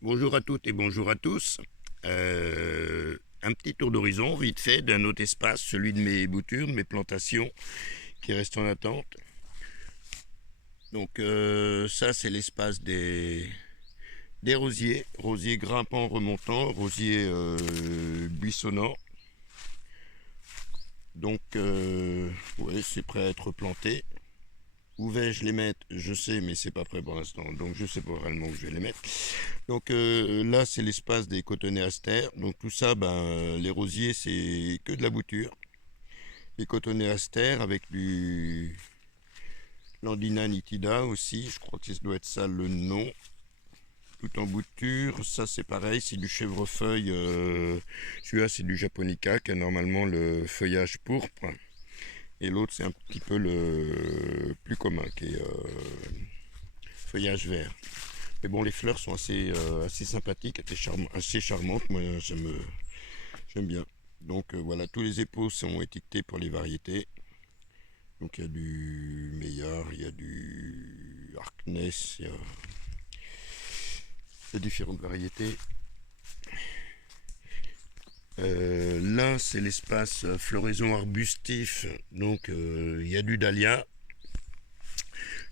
Bonjour à toutes et bonjour à tous. Un petit tour d'horizon, vite fait, d'un autre espace, celui de mes boutures, de mes plantations, qui restent en attente. Donc ça, c'est l'espace des rosiers, rosiers grimpants, remontants, rosiers buissonnants. Donc, ouais, c'est prêt à être planté. Où vais-je les mettre? Je sais, mais c'est pas prêt pour l'instant. Donc, je sais pas réellement où je vais les mettre. Donc là, c'est l'espace des cotonéastères. Donc tout ça, les rosiers, c'est que de la bouture. Les cotonéastères avec du Landina nitida aussi. Je crois que ça doit être ça le nom. Tout en bouture. Ça, c'est pareil, c'est du chèvrefeuille. Celui-là, c'est du japonica qui a normalement le feuillage pourpre. Et l'autre, c'est un petit peu le plus commun, qui est feuillage vert. Mais bon, les fleurs sont assez sympathiques, assez charmantes. Moi, j'aime bien. Donc voilà, tous les épôts sont étiquetés pour les variétés. Donc il y a du Meillard, il y a du Harkness, il y a différentes variétés. Là, c'est l'espace floraison arbustif. Donc il y a du dahlia.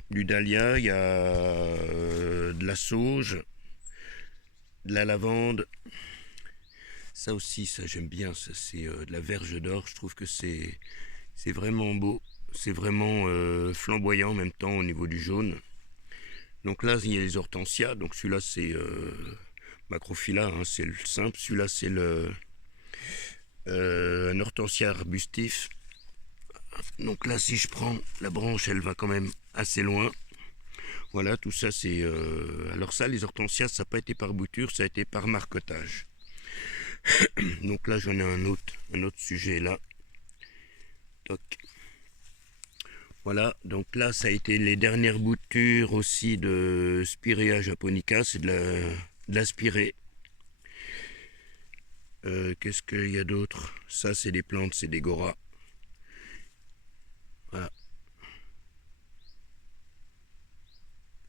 Du dahlia, il y a de la sauge, de la lavande. Ça aussi, ça j'aime bien. Ça, c'est de la verge d'or. Je trouve que c'est vraiment beau. C'est vraiment flamboyant en même temps au niveau du jaune. Donc là, il y a les hortensias. Donc celui-là, c'est Macrophylla, hein, c'est le simple. Celui-là, c'est un hortensia arbustif. Donc là, si je prends la branche, elle va quand même assez loin. Voilà, tout ça, c'est... Alors ça, les hortensias, ça n'a pas été par bouture, ça a été par marquetage. Donc là, j'en ai un autre sujet là. Toc. Voilà, donc là, ça a été les dernières boutures aussi de Spirea japonica, c'est de la spirée. Qu'est-ce qu'il y a d'autre? Ça, c'est des plantes, c'est des goras. Voilà.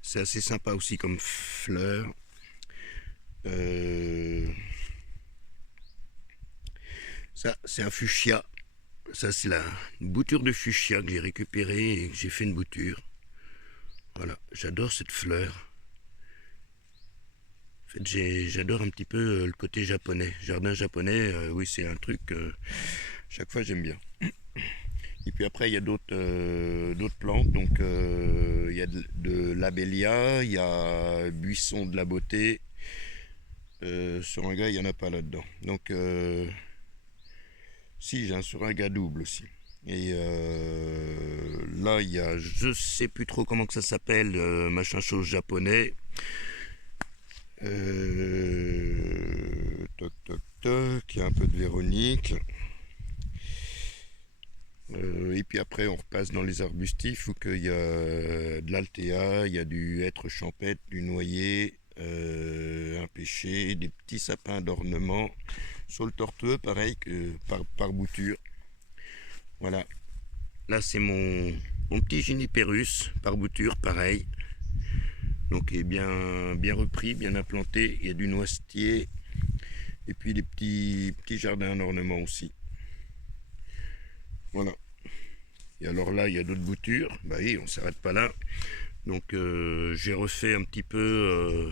C'est assez sympa aussi comme fleur. Ça, c'est un fuchsia. Ça, c'est la bouture de fuchsia que j'ai récupérée et que j'ai fait une bouture. Voilà, j'adore cette fleur. En fait, j'adore un petit peu le côté japonais. Jardin japonais, oui, c'est un truc que chaque fois j'aime bien. Et puis après, il y a d'autres plantes. Donc, il y a de l'abélia, il y a buisson de la beauté. Sur un gars, il n'y en a pas là-dedans. Donc, si, j'ai un sur un gars double aussi. Et là, il y a, je sais plus trop comment que ça s'appelle, machin chose japonais. Toc toc toc, il y a un peu de Véronique. Et puis après, on repasse dans les arbustifs où il y a de l'altéa, il y a du hêtre champêtre, du noyer, un pêcher, des petits sapins d'ornement. Sur le tortueux, pareil que par bouture. Voilà. Là, c'est mon petit Juniperus par bouture, pareil. Donc, il est bien repris, bien implanté. Il y a du noisetier et puis des petits jardins d'ornement aussi. Voilà. Et alors là, il y a d'autres boutures. Bah oui, on s'arrête pas là. Donc j'ai refait un petit peu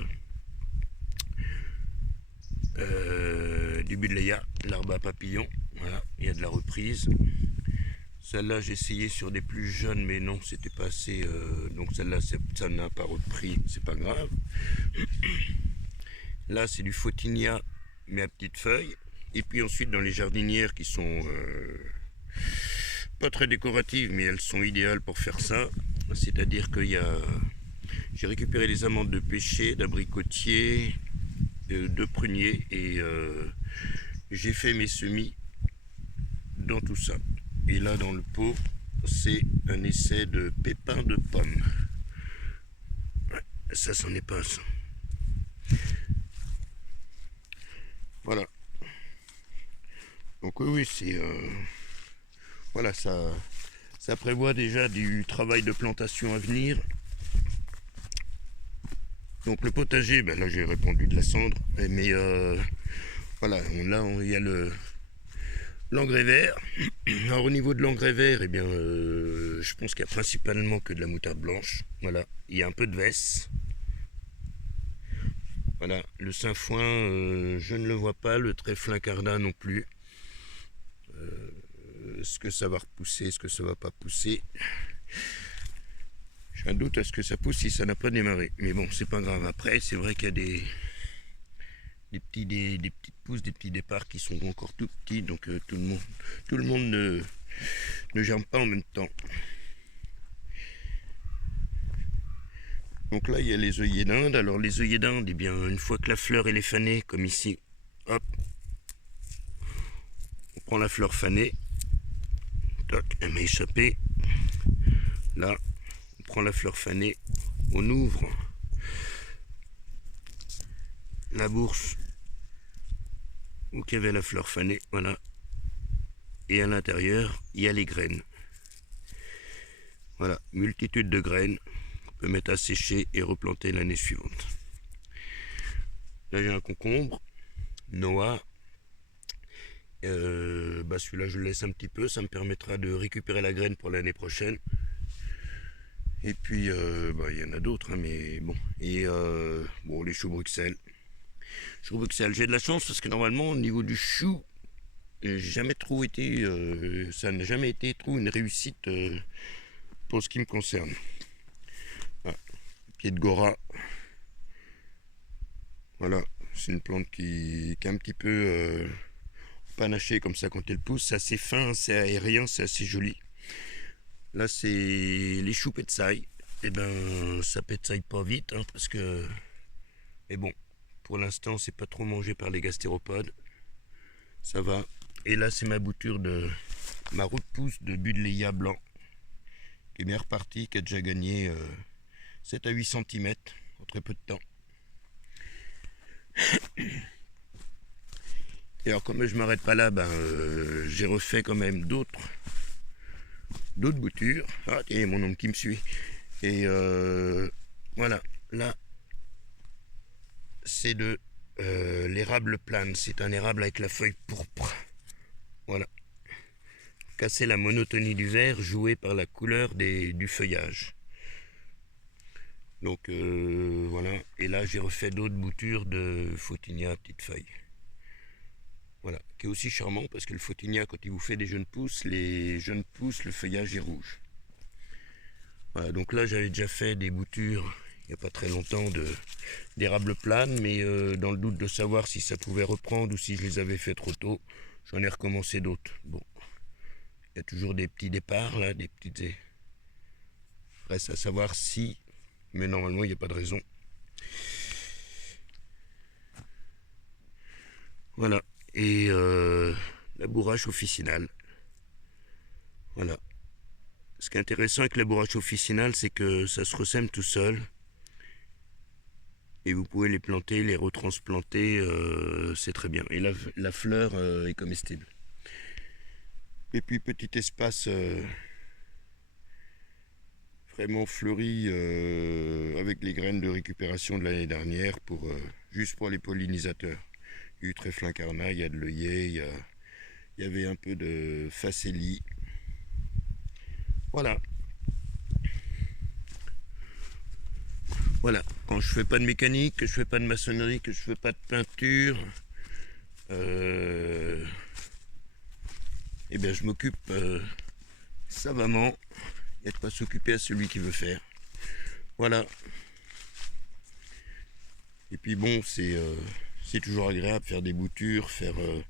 du buddleia, l'arbre à papillon. Voilà, il y a de la reprise. Celle-là, j'ai essayé sur des plus jeunes, mais non, c'était pas assez. Donc celle-là, ça n'a pas repris, c'est pas grave. Là, c'est du photinia, mais à petites feuilles. Et puis ensuite, dans les jardinières qui sont pas très décoratives, mais elles sont idéales pour faire ça. C'est-à-dire qu'il y a. J'ai récupéré les amandes de pêcher, d'abricotier, de prunier et j'ai fait mes semis dans tout ça. Et là, dans le pot, c'est un essai de pépins de pommes. Ouais, ça, c'en est pas ça. Voilà. Donc oui, c'est voilà, ça prévoit déjà du travail de plantation à venir. Donc le potager, ben là j'ai répandu de la cendre, mais voilà, là il y a l'engrais vert. Alors au niveau de l'engrais vert, eh bien, je pense qu'il y a principalement que de la moutarde blanche. Voilà, il y a un peu de vesse. Voilà, le sainfoin, je ne le vois pas, le trèfle incarnat non plus. Est-ce que ça va repousser, est-ce que ça va pas pousser? J'ai un doute à ce que ça pousse si ça n'a pas démarré. Mais bon, c'est pas grave. Après, c'est vrai qu'il y a des petites pousses, des petits départs qui sont encore tout petits, donc tout le monde ne germe pas en même temps. Donc là, il y a les œillets d'Inde. Alors les œillets d'Inde, eh bien, une fois que la fleur elle est fanée, comme ici, hop, on prend la fleur fanée, toc, elle m'a échappé. Là, on prend la fleur fanée, on ouvre la bourse où il y avait la fleur fanée, voilà. Et à l'intérieur, il y a les graines. Voilà, multitude de graines qu'on peut mettre à sécher et replanter l'année suivante. Là, j'ai un concombre, Noah. Celui-là, je le laisse un petit peu, ça me permettra de récupérer la graine pour l'année prochaine. Et puis, il y en a d'autres, hein, mais bon. Et les choux Bruxelles. Choux Bruxelles, j'ai de la chance parce que normalement, au niveau du chou, ça n'a jamais été trop une réussite pour ce qui me concerne. Voilà. Pied de Gora. Voilà, c'est une plante qui est un petit peu panachée comme ça quand elle pousse. C'est assez fin, c'est aérien, c'est assez joli. Là, c'est les choux petsaï. Et ben, ça petsaille pas vite, hein, parce que... Mais bon, pour l'instant, c'est pas trop mangé par les gastéropodes. Ça va. Et là, c'est ma bouture de... ma roue de pouce de Buddleia blanc, qui est bien repartie, qui a déjà gagné 7 à 8 cm en très peu de temps. Et alors, comme je m'arrête pas là, j'ai refait quand même d'autres boutures. Ah, tiens, mon oncle qui me suit. Et voilà, là, c'est de l'érable plane. C'est un érable avec la feuille pourpre. Voilà. Casser la monotonie du vert, jouer par la couleur du feuillage. Donc voilà. Et là, j'ai refait d'autres boutures de Photinia à petite feuille. Voilà, qui est aussi charmant parce que le Photinia, quand il vous fait des jeunes pousses, le feuillage est rouge. Voilà, donc là j'avais déjà fait des boutures il n'y a pas très longtemps d'érable plane, mais dans le doute de savoir si ça pouvait reprendre ou si je les avais fait trop tôt, j'en ai recommencé d'autres. Bon, il y a toujours des petits départs là, des petites... Reste à savoir si, mais normalement il n'y a pas de raison. Voilà. Et la bourrache officinale. Voilà. Ce qui est intéressant avec la bourrache officinale, c'est que ça se ressème tout seul. Et vous pouvez les planter, les retransplanter, c'est très bien. Et la fleur est comestible. Et puis petit espace vraiment fleuri avec les graines de récupération de l'année dernière juste pour les pollinisateurs. Il y a eu trèfle incarnat, il y a de l'œillet, il y avait un peu de facélie. Voilà. Voilà. Quand je fais pas de mécanique, que je fais pas de maçonnerie, que je fais pas de peinture, eh bien je m'occupe savamment. Il y a de quoi s'occuper à celui qui veut faire. Voilà. Et puis bon, c'est toujours agréable de faire des boutures, faire de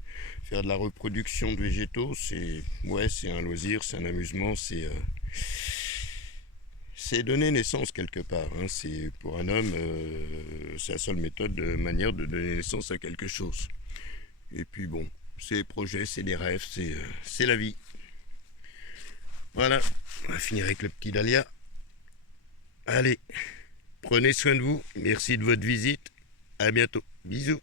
la reproduction de végétaux. C'est un loisir, c'est un amusement, c'est donner naissance quelque part. Hein. C'est pour un homme, c'est la seule manière de donner naissance à quelque chose. Et puis bon, c'est des projets, c'est des rêves, c'est la vie. Voilà, on va finir avec le petit dahlia. Allez, prenez soin de vous, merci de votre visite, à bientôt, bisous.